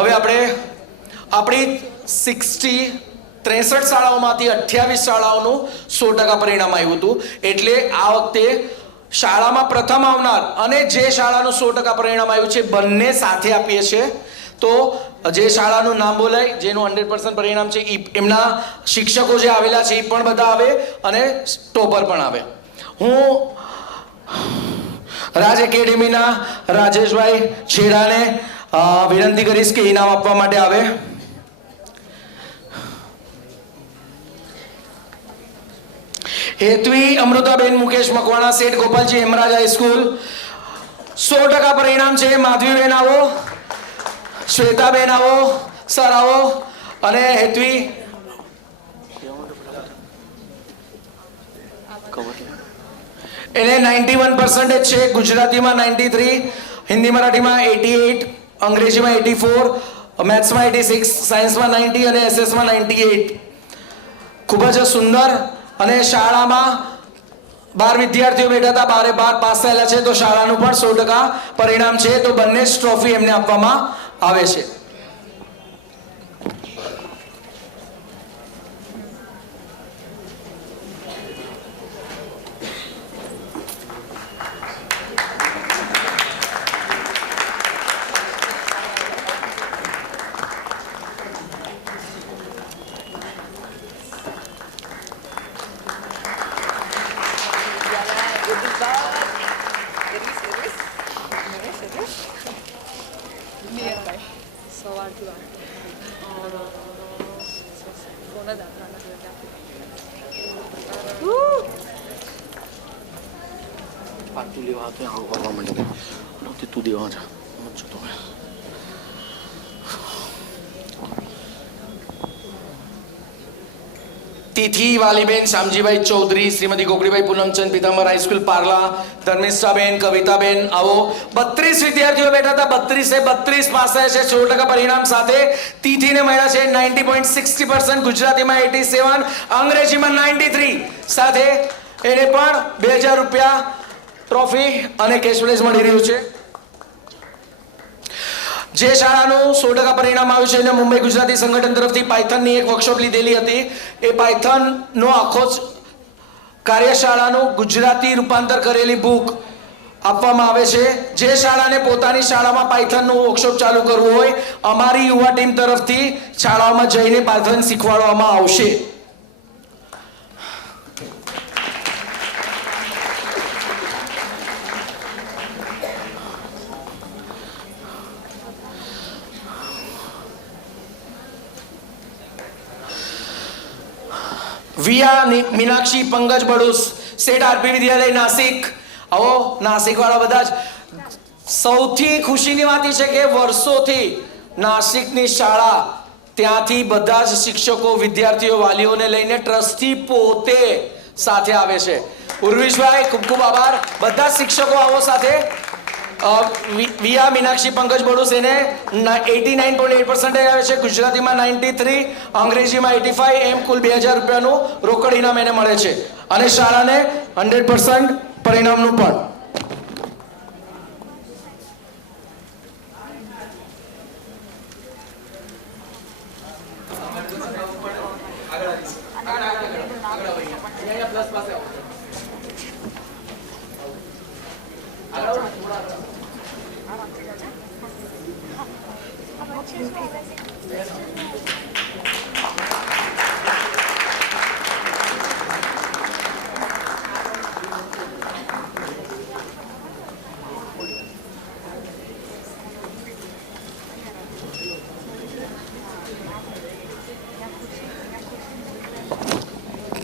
હવે આપણે આપણી 63 શાળાઓમાંથી 28 શાળાઓનું 100% પરિણામ આવ્યું હતું. એટલે આ વખતે શાળામાં પ્રથમ આવનાર અને જે શાળાનું 100% પરિણામ આવ્યું છે બંને સાથે આપીએ છીએ. તો જે શાળાનું નામ બોલાય, જેનું 100% પરિણામ છે, એમના શિક્ષકો જે આવેલા છે એ પણ બધા આવે અને ટોપર પણ આવે. હું રાજ એકેડેમીના રાજેશભાઈ છેડાને વિનંતી કરીશ કે ઇનામ આપવા માટે આવે. હેતવી અમૃતાબેન મુકેશ મકવાણા, શેઠ ગોપાલજી હેમરાજ હાઈસ્કૂલ, 100% પરિણામ છે. માધવીબેન આવો, શ્વેતાબેન આવો, સર આવો. અને હેતવી એને 91% છે. ગુજરાતીમાં 93, હિન્દી મરાઠીમાં 88, અંગ્રેજીમાં 84, મેથ્સમાં 86, સાયન્સમાં 90 અને એસએસમાં 98. ખૂબ જ સુંદર. અને શાળામાં 12 વિદ્યાર્થીઓ બેઠા હતા, 12 પાસ થયેલા છે. તો શાળાનું પણ 100% પરિણામ છે. તો બંને જ ટ્રોફી એમને આપવામાં આવે છે. તિથિ વાલીબેન શામજીભાઈ ચૌધરી, શ્રીમતી ગોગડીભાઈ પૂનમચંદ, પીતાંબર હાઈસ્કૂલ પાર્લા, ધર્મિષ્ઠાબેન, કવિતાબેન આવો. 32 વિદ્યાર્થીઓ બેઠા હતા, 32 પાસ થયા છે 100% પરિણામ સાથે. તિથિને મળ્યા છે 90.60%, ગુજરાતીમાં 87, અંગ્રેજીમાં 93 સાથે. એને પણ 2000 રૂપિયા ટ્રોફી અને કેશ પ્રાઇઝ મળી રહ્યું છે. જે શાળાનું 100% પરિણામ આવ્યું છે એને મુંબઈ ગુજરાતી સંગઠન તરફથી પાયથનની એક વર્કશોપ લીધેલી હતી. એ પાયથનનો આખો કાર્યશાળાનું ગુજરાતી રૂપાંતર કરેલી બુક આપવામાં આવે છે. જે શાળાને પોતાની શાળામાં પાયથનનું વર્કશોપ ચાલુ કરવું હોય, અમારી યુવા ટીમ તરફથી શાળાઓમાં જઈને પાયથન શીખવાડવામાં આવશે. વિયા મીનાક્ષી પંકજ બડુસ, શેઠ આરપી વિદ્યાલય નાસિક. આવો નાસિક વાળા બધા જ. સૌથી ખુશીની વાત એ છે કે વર્ષોથી નાસિકની શાળા, ત્યાંથી બધા જ શિક્ષકો, વિદ્યાર્થીઓ, વાલીઓને લઈને ટ્રસ્ટી પોતે સાથે આવે છે. ઉર્વિશભાઈ ખૂબ ખૂબ આભાર. બધા શિક્ષકો આવો સાથે. વિયા મીનાક્ષી પંકજ બડુસ, એને 89.8% આવે છે. ગુજરાતીમાં 93, અંગ્રેજીમાં 85, એમ કુલ 2000 રૂપિયાનું રોકડ ઇનામ એને મળે છે. અને શાળાને 100% પરિણામનું પણ.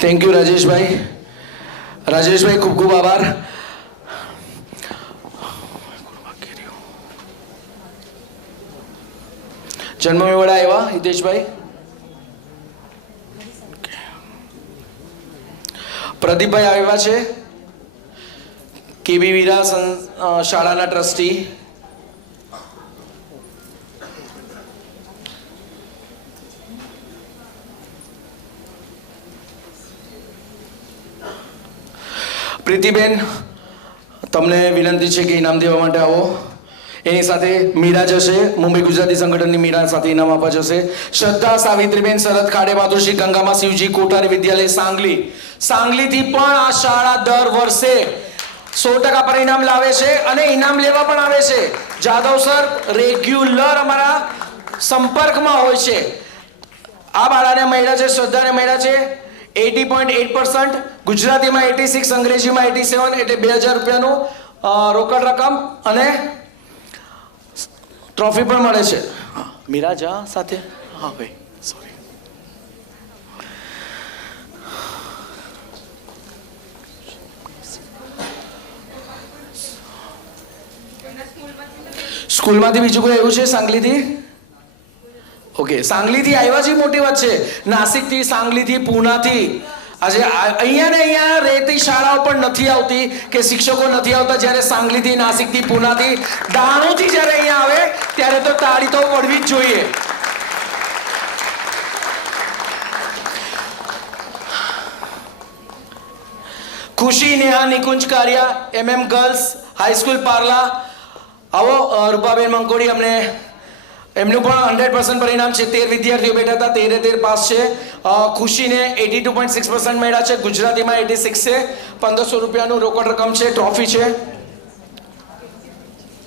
Thank you Rajeshbhai. રાજેશભાઈ ખૂબ ખૂબ આભાર. જન્મમી વડા એવા હિતેશભાઈ. પ્રદીપભાઈ આવ્યા છે, કેબી વીરા શાળાના ટ્રસ્ટી. પ્રીતિબેન, તમને વિનંતી છે કે ઇનામ દેવા માટે આવો. એની સાથે મીરા જશે, મુંબઈ ગુજરાતી સંગઠનની મીરા સાથે ઇનામ આપવા જશે. શ્રદ્ધા સાવિત્રીબેન શરદ ખાડે માતુશ્રી ગંગામા શિવજી કોઠારી વિદ્યાલય સાંગલી, સાંગલીથી પણ આ શાળા દર વર્ષે 100% પરિણામ લાવે છે અને ઇનામ લેવા પણ આવે છે. જાદવ સર રેગ્યુલર અમારા સંપર્કમાં હોય છે. આ બાળાને મળ્યા છે, શ્રદ્ધાને મળ્યા છે 80.8%, ગુજરાતીમાં 86, અંગ્રેજીમાં 87, એટલે 2000 રૂપિયાનું રોકડ રકમ અને ટ્રોફી પણ મળે છે. મીરા જા સાથે. હા ભાઈ સોરી. સ્કૂલમાંથી બીજું કોઈ આવ્યું છે સાંગલીથી? ઓકે, સાંગલીથી આવ્યા છે મોટી વાત છે. નાસિકથી, સાંગલીથી, પૂનાથી. આજે અહીંયા ને અહીંયા રહેતી શાળાઓ પણ નથી આવતી કે શિક્ષકો નથી આવતા. જ્યારે સાંગલીથી, નાસિકથી, પૂનાથી, દાણુથી જ્યારે અહીંયા આવે ત્યારે તો તાળી તો પડવી જ જોઈએ. Khushi, Neha, Nikunj Kariya, MM girls high school Parla. આવો રૂપાબેન મંકોડી, અમને એમનું પણ 100% પરિણામ છે. 13 વિદ્યાર્થીઓ બેઠા હતા, 13 પાસ છે. ખુશીને 82.6% મળ્યા છે. ગુજરાતીમાં 86 છે. 1500 રૂપિયાનું રોકડ રકમ છે, ટ્રોફી છે.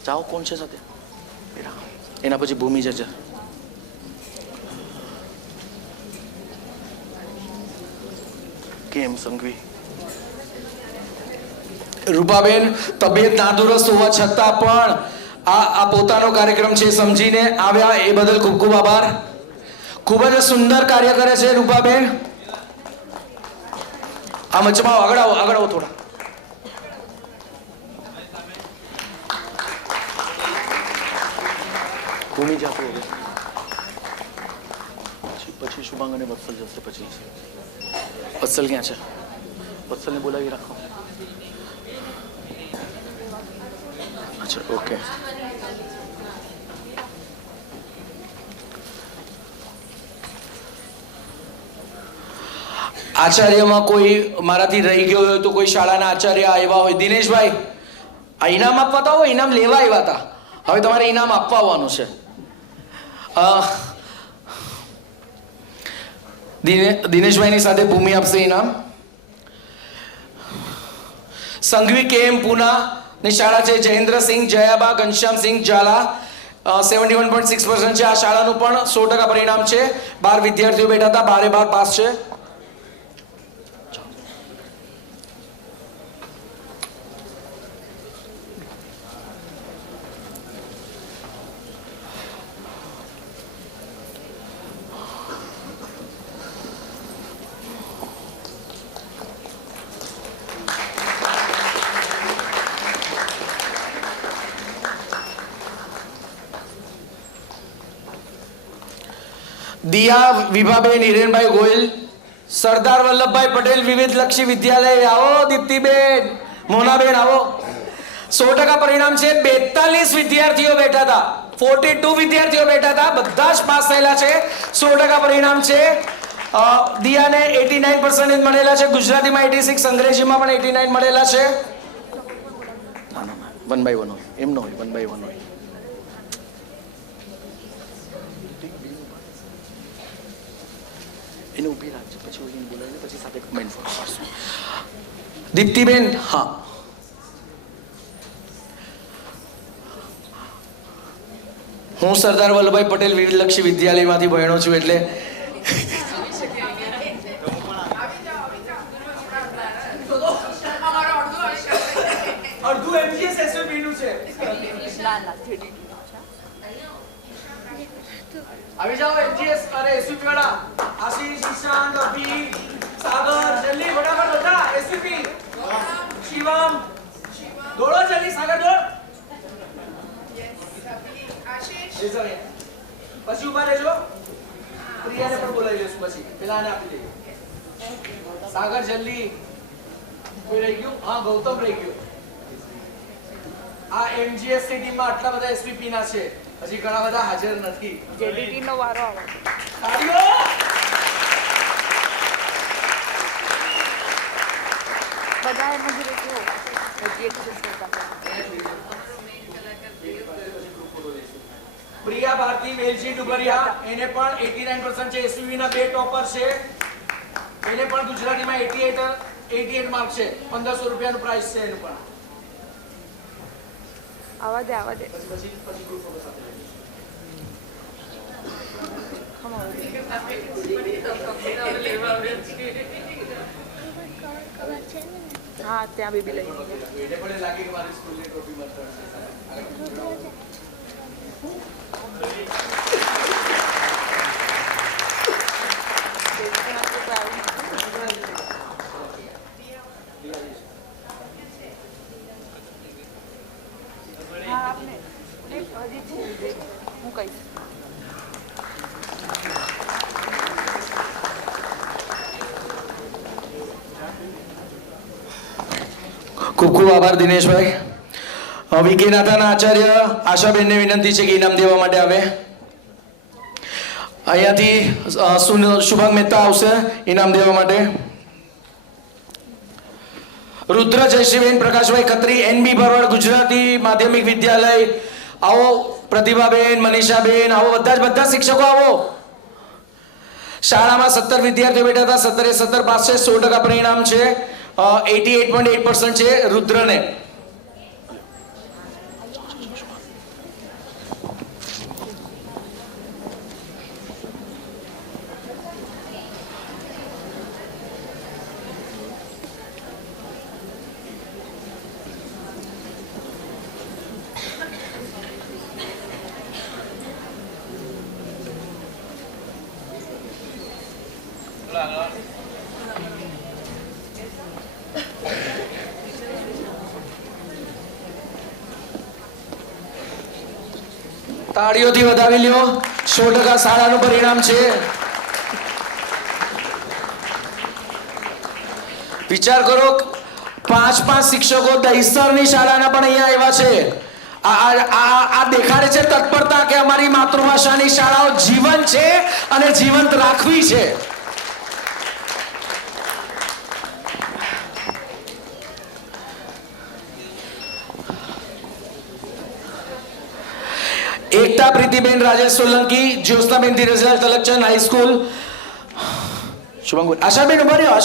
જાઓ, કોણ છે સાથે? એના પછી ભૂમિ જશે. કેમ સંઘવી? રૂપાબેન તબિયત નાદુરસ્ત હોવા છતાં પણ આ પોતાનો કાર્યક્રમ છે સમજીને આવ્યા, એ બદલ ખૂબ ખૂબ આભાર. ખૂબ જ સુંદર કાર્ય કરે છે રૂપાબેન. આ મચમાં આગળ આવો થોડા. ભૂમિ જાતો હવે પછી શુભાંગ અને વત્સલ જશે. પછી વત્સલ ક્યાં છે? વત્સલને બોલાવી રાખો. અચ્છા, ઓકે. આચાર્યમાં કોઈ મારાથી રહી ગયો હોય તો કોઈ શાળાના આચાર્ય આવ્યા હોય, દિનેશભાઈ આ ઇનામ આપવા હતા, ઇનામ લેવા આવ્યા હતા, હવે તમારે ઇનામ આપવા આવવાનું છે. દિનેશભાઈની સાથે ભૂમિ આપશે ઇનામ. સંઘવી KM પૂના ની શાળા છે. જયેન્દ્રસિંહ, જયાબા, ઘનશ્યામસિંહ ઝાલા 71.6% છે. આ શાળાનું પણ 100% પરિણામ છે. 12 વિદ્યાર્થીઓ બેઠા હતા, 12 પાસ છે. દિયા, વિભાબેન, હિરેનભાઈ ગોયલ, સરદાર વલ્લભભાઈ પટેલ વિવિધલક્ષી વિદ્યાલય. આવો દીપ્તિબેન, મોનાબેન આવો. 100% પરિણામ છે. 42 વિદ્યાર્થીઓ બેઠા હતા, 42 વિદ્યાર્થીઓ બેઠા હતા, બધા જ પાસ થયેલા છે. 100% પરિણામ છે. દિયાને 89% મળેલા છે. ગુજરાતીમાં 86, અંગ્રેજીમાં પણ 89 મળેલા છે. 1 by 1 હોય, એમ ન હોય, 1 by 1 હોય. એને ઊભી રાખજો, પછી ઓલીને બોલાવીને પછી સાથે કમેન્ટ કરશું. દીપ્તિબેન, હા હું સરદાર વલ્લભભાઈ પટેલ વિવિધલક્ષી વિદ્યાલયમાંથી ભણ્યો છું, એટલે અડધું MGS SVP નું છે. આવી જાઓ MGS અરે SVP વાળા. આશીષ, ઈશાન, અભી, સાગર, જલ્દી ફટાફટ બધા SVP. શિવમ દોડો જલ્દી, સાગર દોડ. પછી ઉભા રહેજો. પ્રિયાને પણ બોલાવી લેશું, પછી પેલાને આપી દઈએ. સાગર જલ્દી. કોઈ રહી ગયું? હા, ગૌતમ રહી ગયો. આ MGS ની ટીમમાં આટલા બધા SVP ના છે, હજી ઘણા બધા હાજર નથી. જેડીટી નો વારો આવે. તાળીઓ. બધા એમ જ રહેજો. પ્રિયા ભારતી વેલજી ડુબરિયા, એને પણ 89% છે. એસયુવી ના બે ટોપર છે, એને પણ ગુજરાતીમાં 88 માર્ક છે. 1500 રૂપિયાનું પ્રાઇસ છે એનું પણ. આવા દે હા ત્યાં બેબી લઈ એને પણ લાગે કે મારી સ્કૂલની ટ્રોફી મળશે. હું કહીશ. ખૂબ ખૂબ આભાર દિનેશભાઈ. વિકેનાથાના આચાર્ય આશાબેનને વિનંતી છે કે ઇનામ દેવા માટે આવે. અહીંયાથી શુભાંગ મહેતા આવશે ઇનામ દેવા માટે. રુદ્ર જયશ્રીબેન પ્રકાશભાઈ ખત્રી, NB ભરવાડ ગુજરાતી માધ્યમિક વિદ્યાલય. આવો પ્રતિભાબેન, મનીષાબેન, આવો બધા શિક્ષકો આવો. શાળામાં 17 વિદ્યાર્થીઓ બેઠા હતા, 17 પાસ છે. 100% પરિણામ છે. 88.8% છે રુદ્રને. તાળીઓથી વધાવી લ્યો. 100% શાળાનું પરિણામ છે. વિચાર કરો, 5 શિક્ષકો દહીસરની શાળાના પણ અહીંયા આવ્યા છે. આ દેખાડે છે તત્પરતા કે અમારી માતૃભાષાની શાળાઓ જીવંત છે અને જીવંત રાખવી છે. એકતા પ્રીતિબેન રાજેશ સોલંકી, જ્યોત્સનાબેન ધીરજલાલ તલકચંદ હાઈસ્કૂલ. શુભંગ આશાબેન ઉભા રહ્યો.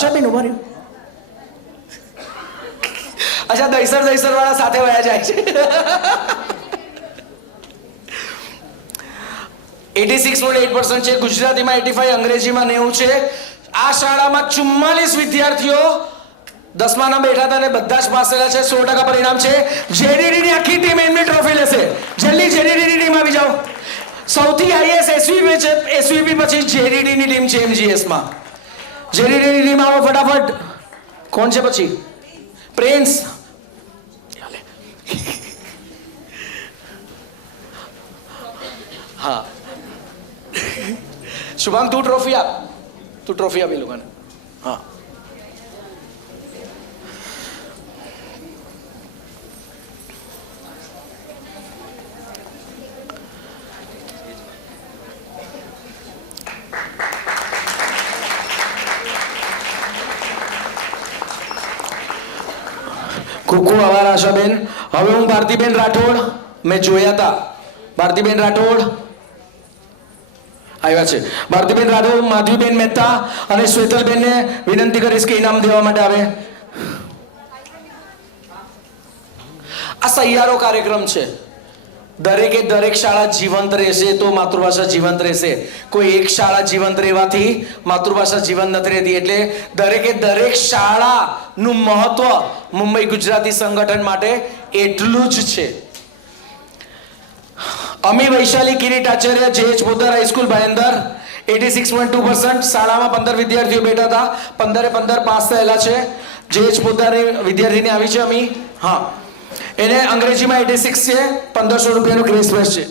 અચ્છા, દહીસર વાળા સાથે વયા જાય છે. 86.8% છે. ગુજરાતીમાં 85, અંગ્રેજીમાં 90 છે. આ શાળામાં 44 વિદ્યાર્થીઓ 10માના બેઠા હતા અને બધા જ પાસેલા છે. 100% પરિણામ છે. JDD ની આખી ટીમ એમની ટ્રોફી લેશે. જલ્દી JDD ની ટીમ આવી જાઓ. સૌથી હાઈએસ્ટ એસવીપી છે. એસવીપી પછી JDD ની ટીમ છે MGS માં. JDD ની ટીમ આવો ફટાફટ. કોણ છે પછી? પ્રિન્સ. હા, શુભાંગ તું ટ્રોફી આપ. એ લોકોને. હા, ખૂબ ખૂબ આભાર આશાબેન. હવે હું ભારતીબેન રાઠોડ, મેં જોયા હતા. ભારતીબેન રાઠોડ આવ્યા છે. ભારતીબેન રાઠોડ, માધવીબેન મહેતા અને શ્વેતલબેનને વિનંતી કરીશ કે ઇનામ દેવા માટે આવે. આ સહિયારો કાર્યક્રમ છે. દરેક શાળા જીવંત રહેશે તો માતૃભાષા જીવંત રહેશે. કોઈ એક શાળા જીવંત રહેવાથી માતૃભાષા જીવંત નથી રહેતી. એટલે દરેક શાળાનું મહત્વ મુંબઈ ગુજરાતી સંગઠન માટે એટલું જ છે. અમી વૈશાલી કિરીટ આચાર્ય, JH પોદર હાઈસ્કૂલ ભાયંદર, 86.2%. શાળામાં 15 વિદ્યાર્થીઓ બેઠા હતા, 15 પાસ થયેલા છે. JH પોદરની વિદ્યાર્થીની આવી છે અમી. હા, એને અંગ્રેજીમાં 86 છે. 1500 રૂપિયાનું ક્રેશ બેસ છે.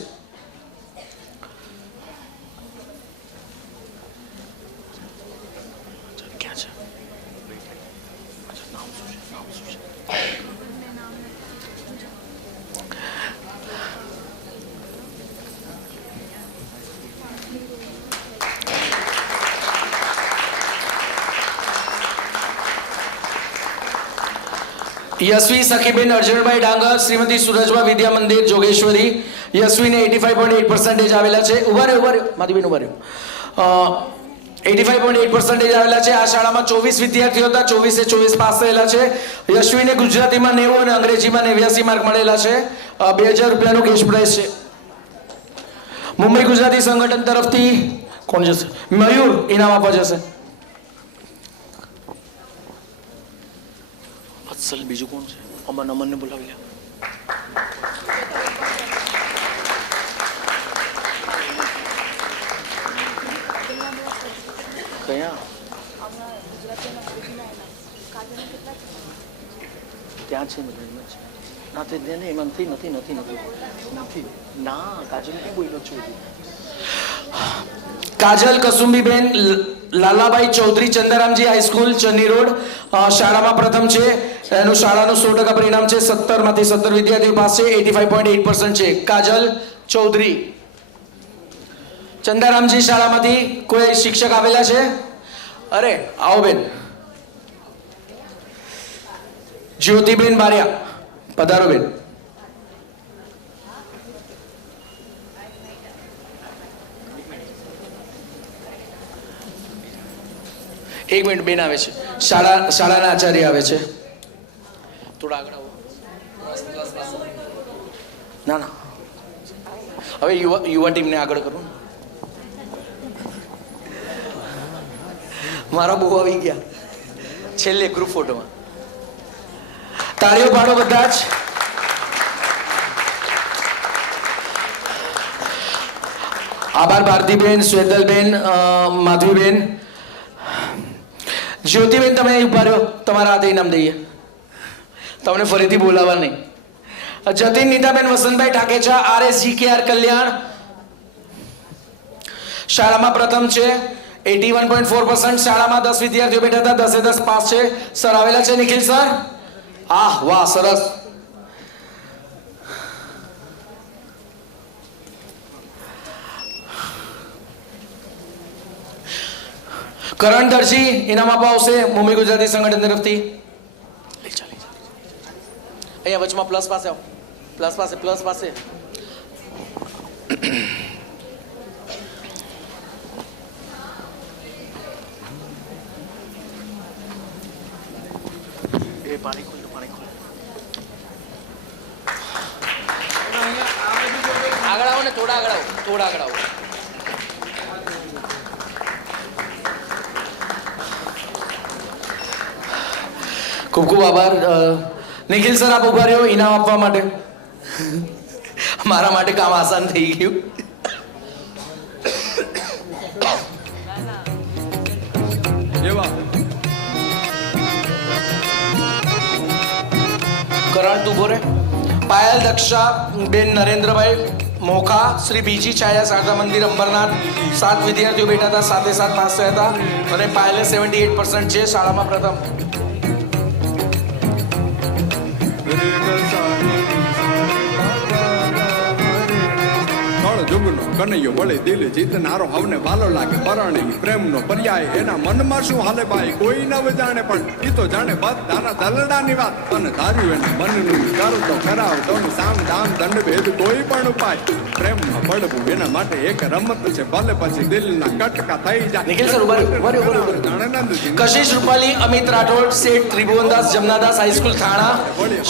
યશવી સખીબેન અર્જુનભાઈ ડાંગર, શ્રીમતી સુરજબા વિદ્યા મંદિર જોગેશ્વરી. યશવીને 85.8% આવેલા છે. ઉભા રહ્યો માધીબેન ઉભા રહ્યો. 85.8% આવેલા છે. આ શાળામાં 24 વિદ્યાર્થીઓ હતા, 24 પાસ થયેલા છે. યશવીને ગુજરાતીમાં 90 અને અંગ્રેજીમાં 89 માર્ક મળેલા છે. 2000 રૂપિયાનો કેશ પ્રાઇઝ છે. મુંબઈ ગુજરાતી સંગઠન તરફથી કોણ જશે? મયુર ઇનામ આપવા જશે. અસલ બીજું કોણ છે? અમનને બોલાવી લે. કયા? ત્યાં છે ના તે એમાંથી નથી ના કાજલ ક્યાં બોલ્યો છું? કાજલ કસુંબીબેન લાલાભાઈ ચૌધરી, ચંદારામજી હાઈસ્કૂલ ચન્ની રોડ, શાળામાં પ્રથમ છે. એનું શાળાનું 100% પરિણામ છે. 17 માંથી 17 વિદ્યાર્થીઓ પાસ છે. 85.8% છે. કાજલ ચૌધરી. ચંદારામજી શાળામાંથી કોઈ શિક્ષક આવેલા છે? અરે આવો બેન. જ્યોતિબેન બારિયા, પધારો બેન. એક મિનિટ, બેન આવે છે. શાળાના આચાર્ય આવે છે. થોડા આગળ આવો. ના હવે યુવા ટીમને આગળ કરું. મારા બહુ આવી ગયા છેલ્લે ગ્રુપ ફોટોમાં. તાળીઓ પાડો બધા જ. આભાર ભારતીબેન, શ્વેતલબેન, માધવીબેન. જ્યોતિબેન તમે ઉભા રહ્યો, તમારા હાથે ઇનામ દઈએ. તમને ફરીથી બોલાવવા નહીં. જતીન નીતાબેન વસંતભાઈ ઠાકેચા, RSGKR કલ્યાણ, શાળામાં પ્રથમ છે. 81.4%. શાળામાં 10 વિદ્યાર્થીઓ બેઠા હતા, 10 પાસ છે. સર આવેલા છે? નિખિલ સર. વાહ સરસ. કરણ દરજી ઇનામ આપવા આવશે મુંબઈ ગુજરાતી સંગઠન તરફથી. અહીંયા વચમાં પ્લસ પાસે આવો. પ્લસ પાસે પાણી ખોલ. આગળ આવો ને, થોડા આગળ આવો. ખૂબ ખૂબ આભાર. નિખિલ સર આપ ઉભા રહ્યો ઇનામ આપવા માટે. મારા માટે કામ આસાન થઈ ગયું. કરણ તું બોરે. પાયલ દક્ષા બેન નરેન્દ્રભાઈ મોખા, શ્રી બીજી છાયા શારદા મંદિર અંબરનાથ. 7 વિદ્યાર્થીઓ બેઠા હતા, 7 પાસ થયા હતા અને પાયલે 78% છે. શાળામાં પ્રથમ. જુગનો કનૈયો વળે દિલ જીતનારો, હવને વાલો લાગે પરણી પ્રેમનો પર્યાય. એના મનમાં શું હાલે ભાઈ કોઈ ન જાણે, પણ એ તો જાણે બધાના દલડાની વાત. અને ધાર્યું એને મનનું કરતો કરાવતો, સામ દામ દંડ ભેદ કોઈ પણ ઉપાય. પ્રેમમાં પડવું એના માટે એક રમત છે, ભલે પછી દિલના કટકા થઈ જાય. નિખિલ સર ઉભા રહ્યો. કશિશ રૂપાલી, અમિત રાઠોડ, શેઠ ત્રિભુવનદાસ જમનાદાસ હાઈસ્કૂલ થાણા,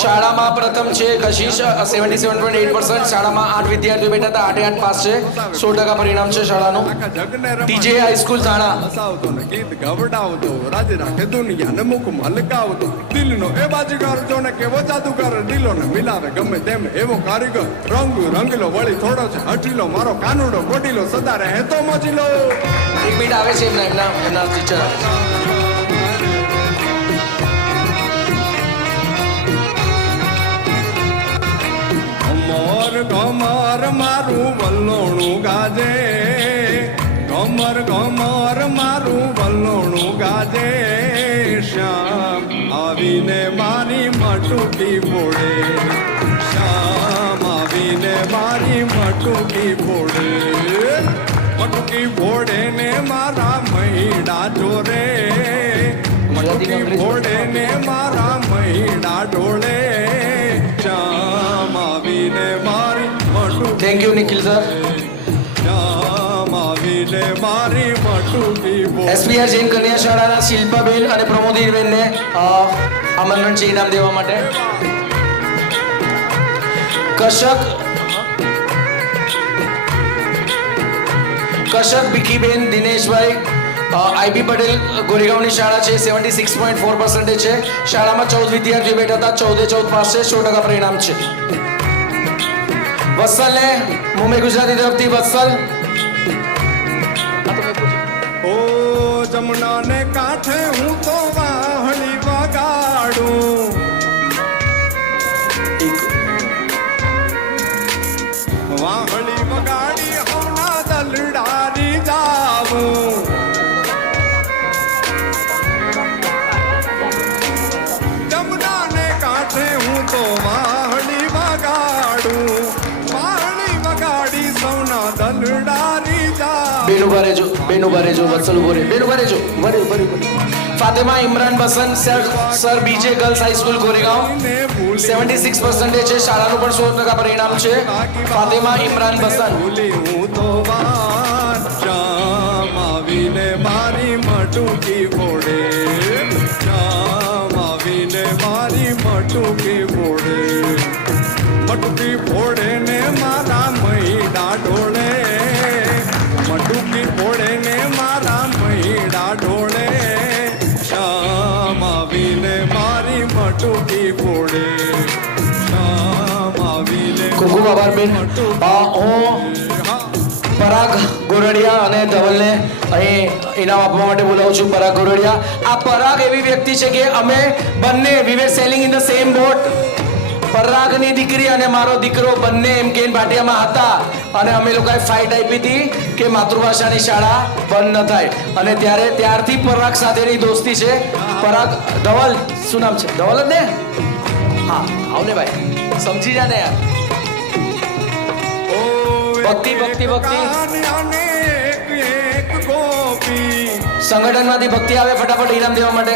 શાળામાં પ્રથમ છે. કશિશ 77.8%. શાળામાં 8 વિદ્યાર્થીઓ બેઠા હતા, 8 પાસ છે. 100% પરિણામ છે શાળાનું. ટીજે હાઈસ્કૂલ થાણા. હસાવતો ને ગીત ગવડાવતો, રાજ રાખે દુનિયાને મુખ મલકાવતો. દિલનો એ બાજીગર જોને કેવો જાદુગર, દિલોને મિલાવે ગમે તેમ એવો કારીગર. રંગલો વળી થોડો છે હઠીલો, મારો કાનુડો ગોડીલો, સદા રહે તો મોજીલો. 1 મિનિટ આવે છે એમના ટીચર આવે છે. કમર મારું વલ્લોણું ગાજે, કમર મારું વલ્લોણું ગાજે. શ્યામ આવીને મારી મટુકી ફોડે, શ્યામ આવીને મારી મટુકી ફોડે. મટુકી ફોડે ને મારા મહીડા ચોરે, મટુકી અંગ્રેજી. ફોડે ને મારા મહીડા ઢોળે શ્યામ આવીને મારી મટુકી થેન્ક યુ નિખિલ સર. શ્યામ આવીને મારી મટુકી ફોડે. એસપીઆર જૈન કન્યા શાળાના શિલ્પાબેન અને પ્રમોદીબેનને આમંત્રણ છે ઇનામ દેવા માટે. કશક ભીખીબેન દિનેશભાઈ આઈબી પટેલ ગોરેગાંવની શાળા છે 76.4% છે. શાળામાં 14 વિદ્યાર્થીઓ બેઠા હતા, 14 પાસ છે, 100% પરિણામ છે. વત્સલને મુંબઈ ગુજરાતી તરફથી વત્સલ. ઓ જમનાને કાંઠે હું તો વાહણી વગાડું વાહણી વગાડી હમણા દલડારી જાવું જમનાને કાંઠે હું તો વાહણી વગાડું વાહણી વગાડી સૌના દલડારી જાવું. બેન ઉભા રહેજો, બેન ઉભા રહેજો, વત્સલ ઉભો રહે, બેન ઉભા રહેજો, ફાતિમા ઇમરાન બસન સર બીજે ગર્લ્સ હાઈસ્કૂલ ગોરેગાંવ 76% છે. શાળાનું પણ 100% પરિણામ છે. ફાતિમા ઇમરાન બસન. હું તો વાન શ્યામ આવીને મારી મટુકી ફોડે શ્યામ આવીને મારી મટુકી ફોડે મટુકી ફોડે ને મારા મહીડા ઢોળે મટુકી ફોડે ને મારા મહીડા ઢોળે શ્યામ આવીને મારી મટુકી ફોડે શ્યામ આવીને ખૂબ ખૂબ આભાર બેન. હું પરાગ ગોરડિયા અને ધવલને અહીં ઇનામ આપવા માટે બોલાવું છું. પરાગ ગોરડિયા, આ પરાગ એવી વ્યક્તિ છે કે અમે બંને we were sailing in the same boat. પરાગની દીકરી અને મારો દીકરો બંને એમ કે ભાટિયામાં હતા અને અમે લોકોએ ફાઇટ આપી હતી કે માતૃભાષાની શાળા બંધ ન થાય અને ત્યારથી પરાગ સાથેની દોસ્તી છે. પરાગ, ધવલ શું નામ છે? ધવલ જ ને? હા આવ ને ભાઈ, સમજી જા ને યાર. ભક્તિ ભક્તિ ભક્તિ સંગઠનમાંથી ભક્તિ આવે, ફટાફટ ઇનામ દેવા માટે.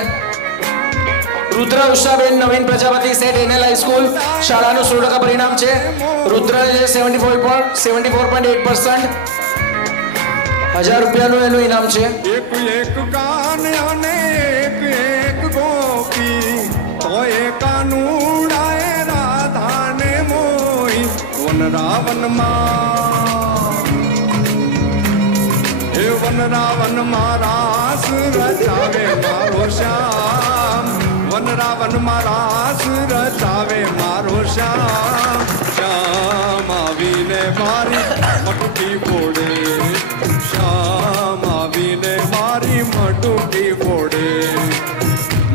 રુદ્ર ઉષાબેન નવીન પ્રજાપતિ સેટ એનએલ હાઈસ્કૂલ શાળાનું 100% પરિણામ છે. રુદ્ર 74.8%. 1000 રૂપિયાનું એનું ઇનામ છે. એક એક કાન અને એક ગોપી તો કાનુડાએ રાધાને મોહી વન રાવનમાં રાસ રચાવે મારો શ્યામ વન રાવનમાં રાસ રચાવે મારો શ્યામ શ્યામ આવીને મારી મટુકી ફોડે શ્યામ આવીને મારી મટુકી ફોડે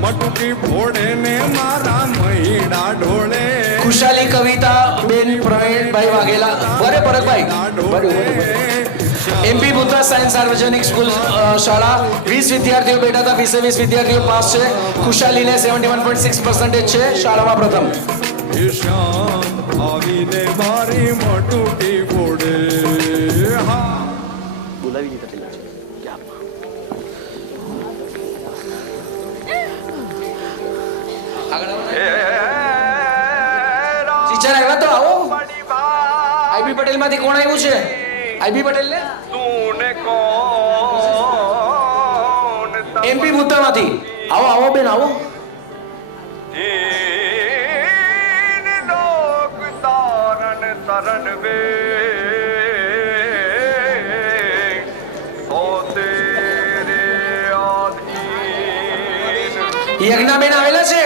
મટુકી ફોડે ને મારા મહીડા ઢોળે. ખુશાલી કવિતા બેન પ્રવીણભાઈ વાઘેલા. બરે પરકભાઈ. એમપી બુદ્ધા સાયન્સ સાર્વજનિક સ્કૂલ શાળા 20 વિદ્યાર્થીઓ બેઠા હતા, 20 વિદ્યાર્થીઓ પાસ છે. ખુશાલીને 71.6% છે. શાળામાં પ્રથમ. શ્યામ આવીને મારી મટુકી ફોડે. હા બોલાવી દીધા ટીચર આવ્યા તો આવો. આઈબી પટેલ માંથી કોણ આવ્યું છે? આઈબી પટેલ ને એમપી મુદ્દામાંથી આવો આવો બેન આવો. યજ્ઞાબેન આવેલા છે?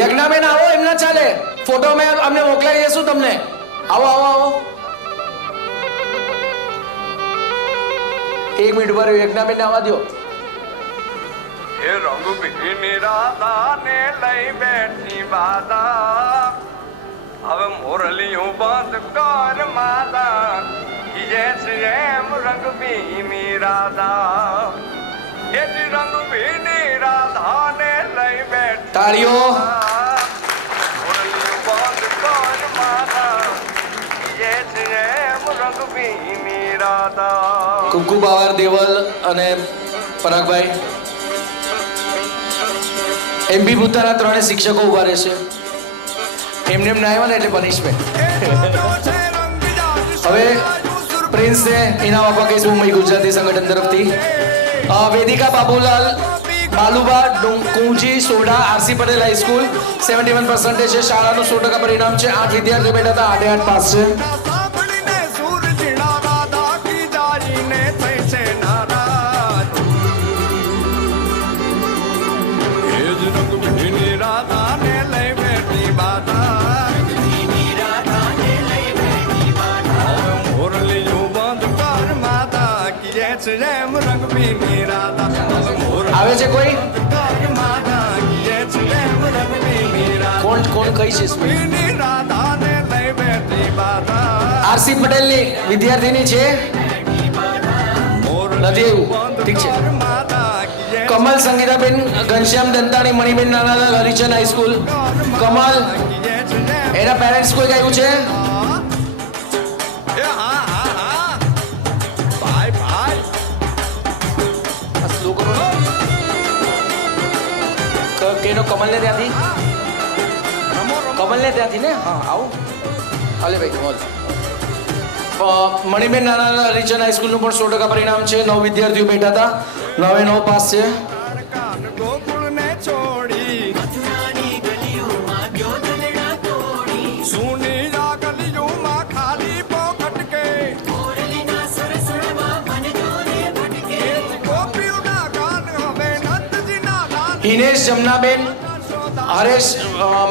યજ્ઞાબેન આવો, એમના ચાલે ફોટો અમે અમને મોકલાવી દઈશું તમને. આવો આવો આવો. એક મિનિટ પર યજ્ઞાબેન આવવા દો. એ રંગ ભીની રાધા ને લઈ બેઠી બાધા હવે મોરલીયું બંધ કર માતા જે છે એમ રંગ ભીની રાધા એ રંગ ભીની રાધા ને લઈ બેઠી તાળીઓ. મોરલીયું બંધ કર માતા જે છે એમ રંગ ભીની રાધા. ખૂબ ખૂબ આભાર દેવલ અને પરાગભાઈ. એમપી ભૂતાના ત્રણે શિક્ષકો ઉભા રહેશે. એમને એમ ના આવ્યા ને એટલે પનિશમેન્ટ. હવે પ્રિન્સને ઇનામ આપવા કહીશું મુંબઈ ગુજરાતી સંગઠન તરફથી. વેદિકા બાબુલાલ બાલુબા કુંજી સોડા આરસી પટેલ હાઈસ્કૂલ 71% છે. શાળાનું 100% પરિણામ છે. 8 વિદ્યાર્થીઓ બેઠા હતા, 8 પાસ છે. આવે છે કોઈ? કોણ કોણ કઈ છે? આરસી પટેલની વિદ્યાર્થીની છે? નથી એવું? ઠીક છે. કમલ સંગીતાબેન ઘનશ્યામ દંતાણી મણિબેન નાનાલાલ હરિચંદ હાઈસ્કૂલ. કમલ, એના પેરેન્ટ્સ કોઈ ગાયું છે? કેનો? કમલને ત્યાંથી? કમલને ત્યાંથી ને? હા, આવો. હાલે ભાઈ કમલ. મણિબેન નાના હરિચંદ હાઈસ્કૂલનું પણ 100% પરિણામ છે. 9 વિદ્યાર્થીઓ બેઠા હતા, 9 પાસ છે. હિનેશ જમનાબેન હરેશ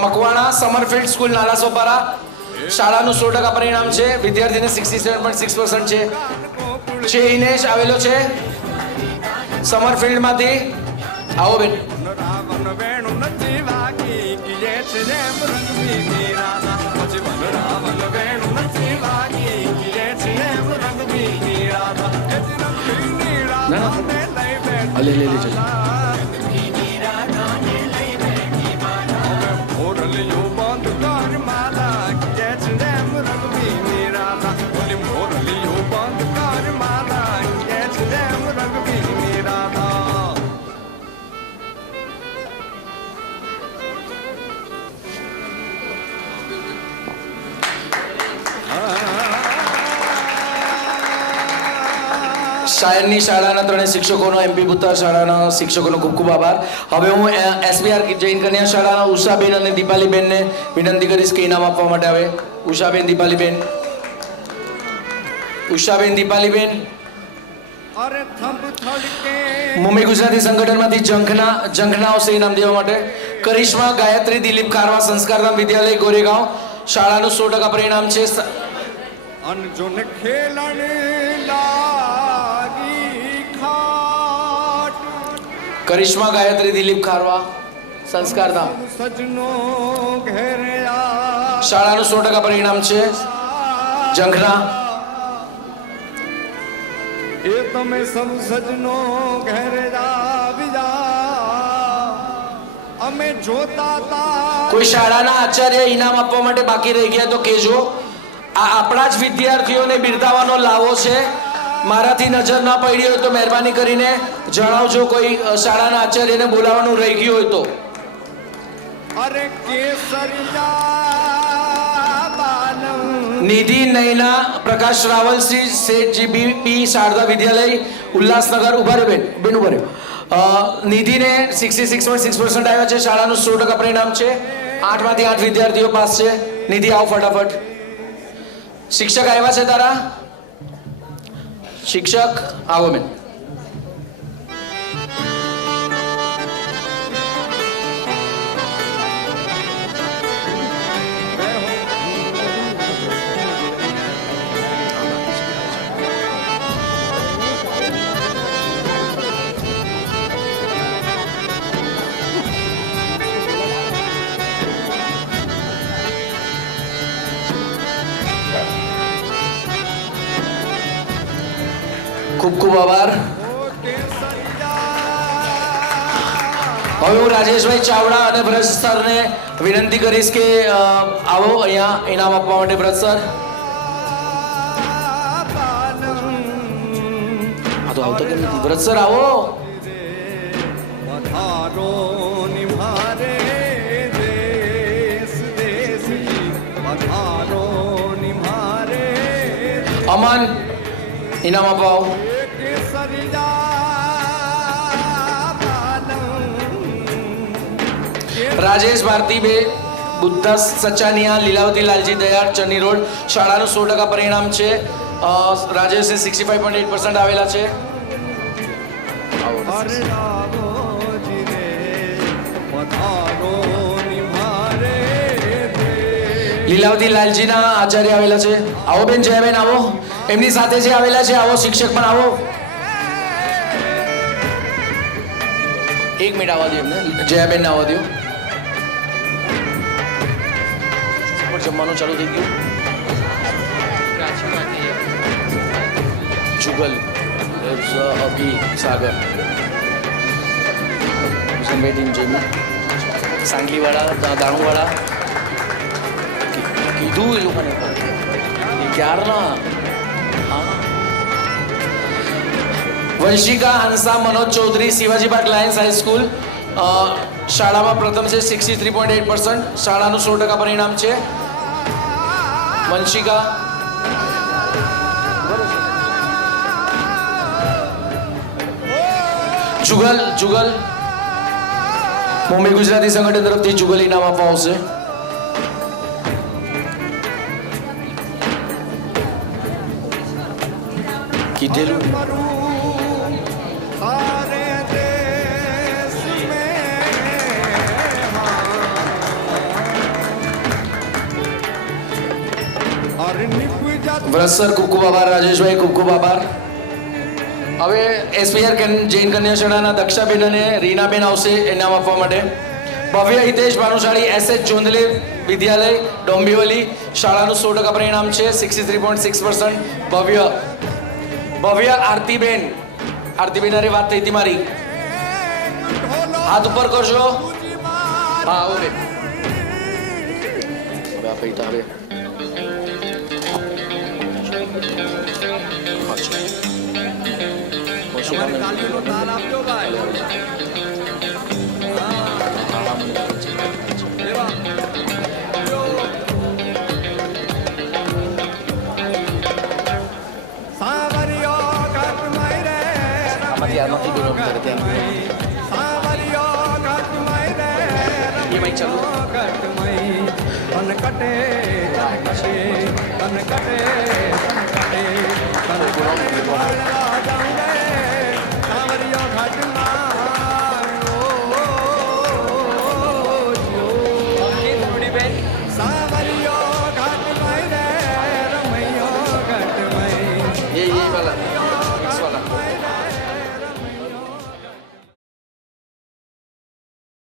મકવાણા સમરફિલ્ડ સ્કૂલ નાલા સોપારા. શાળાનું 100% પરિણામ છે. વિદ્યાર્થીને 67.6% છે. હિનેશ આવેલો છે સમરફિલ્ડમાંથી. આવો બેન. લે લે લે ચલ. શાયરની શાળાના 3 શિક્ષકોનો, એમપી ભૂતા શાળાના શિક્ષકોનો ખૂબ ખૂબ આભાર. હવે હું એસબીઆર જૈન કન્યા શાળાના ઉષાબેન અને દીપાલીબેનને વિનંતી કરીશ કે ઇનામ આપવા માટે આવે. ઉષાબેન, દીપાલીબેન. ઉષાબેન, દીપાલીબેન. મુંબઈ ગુજરાતી સંગઠનમાંથી ઝંખના આવશે ઇનામ દેવા માટે. કરિશ્મા ગાયત્રી દિલીપ ખારવા સંસ્કારધામ વિદ્યાલય ગોરેગાંવ. શાળાનું 100% પરિણામ છે. કરિશ્મા ગાયત્રી દિલીપ ખારવા સંસ્કારધામ. શાળાનું 100% પરિણામ છે. ઝંખના. એ તમે સૌ સજનો ઘેરે અમે જોતા તા. કોઈ શાળાના આચાર્ય ઇનામ આપવા માટે બાકી રહી ગયા તો કહેજો. આ આપણા જ વિદ્યાર્થીઓને બિરદાવવાનો લાવો છે. મારાથી નજર ના પડી હોય તો મહેરબાની કરીને જણાવજો. કોઈ શાળાના આચાર્યને બોલાવવાનું રહી ગયું હોય તો. અરે કેસરિયા બાલમ. નિધિ નૈના પ્રકાશ રાવલસિંહ શેઠ જીબીપી શારદા વિદ્યાલય ઉલ્લાસનગર. ઉભા રહ્યો બેન, બેન ઉભા રહ્યો. નિધિને 66.6% આવ્યા છે. શાળાનું 100% પરિણામ છે. 8 માંથી 8 વિદ્યાર્થીઓ પાસ છે. નિધિ આવ ફટાફટ. શિક્ષક આવ્યા છે તારા? શિક્ષક આવો બેન. ખૂબ ખૂબ આભાર. હવે હું રાજેશભાઈ ચાવડા અને વ્રજ સરને વિનંતી કરીશ કે આવો અહીંયા ઇનામ આપવા માટે. વ્રજ સર આ તો આવતો કેમ નથી? વ્રજ સર આવો. પધારો નિભાર અમન ઇનામ અપાવો. રાજેશ ભારતી બે બુદ્ધા સચાનિયા લીલાવતી લાલજી દયાળ ચની રોડ શાળાનું 100% પરિણામ છે. રાજેશે 65.8% આવેલા છે. લીલાવતી લાલજીના આચાર્ય આવેલા છે. આવો બેન જયાબેન આવો. એમની સાથે જે આવેલા છે આવો. શિક્ષક પણ આવો. એક મિનિટ આવવા દો એમને. જયાબેન આવવા દો. જમવાનું ચાલુ થઈ ગયું. જુગલ અભી સાગર સંભાઈ ટીમ જેમી સાંગલીવાળા દાણુવાળા કીધું એ લોકોને ક્યારના. હા Vanshika Hansa Manoj Chaudhary Shivaji park lions high school શાળામાં પ્રથમ છે. 63.8% શાળાનું 100% પરિણામ છે. વંશિકા જુગલ મુંબઈ ગુજરાતી સંગઠન તરફથી જુગલ ઇનામ આપવા આવશે. કીધેલું વ્રસર ખૂબ ખૂબ આભાર રાજેશભાઈ. ખૂબ ખૂબ આભાર. હવે એસપીઆર જૈન કન્યા શાળાના દક્ષાબેન અને રીનાબેન આવશે ઇનામ આપવા માટે. ભવ્ય હિતેશ ભાનુશાળી એસએચ જોંદલે વિદ્યાલય ડોંબિવલી શાળાનું 100% પરિણામ છે. 63.6%. ભવ્ય આરતીબેન અરે વાત થઈ હતી મારી. હાથ ઉપર કરજો. હા આવો બેન. હવે આ પૈતા હવે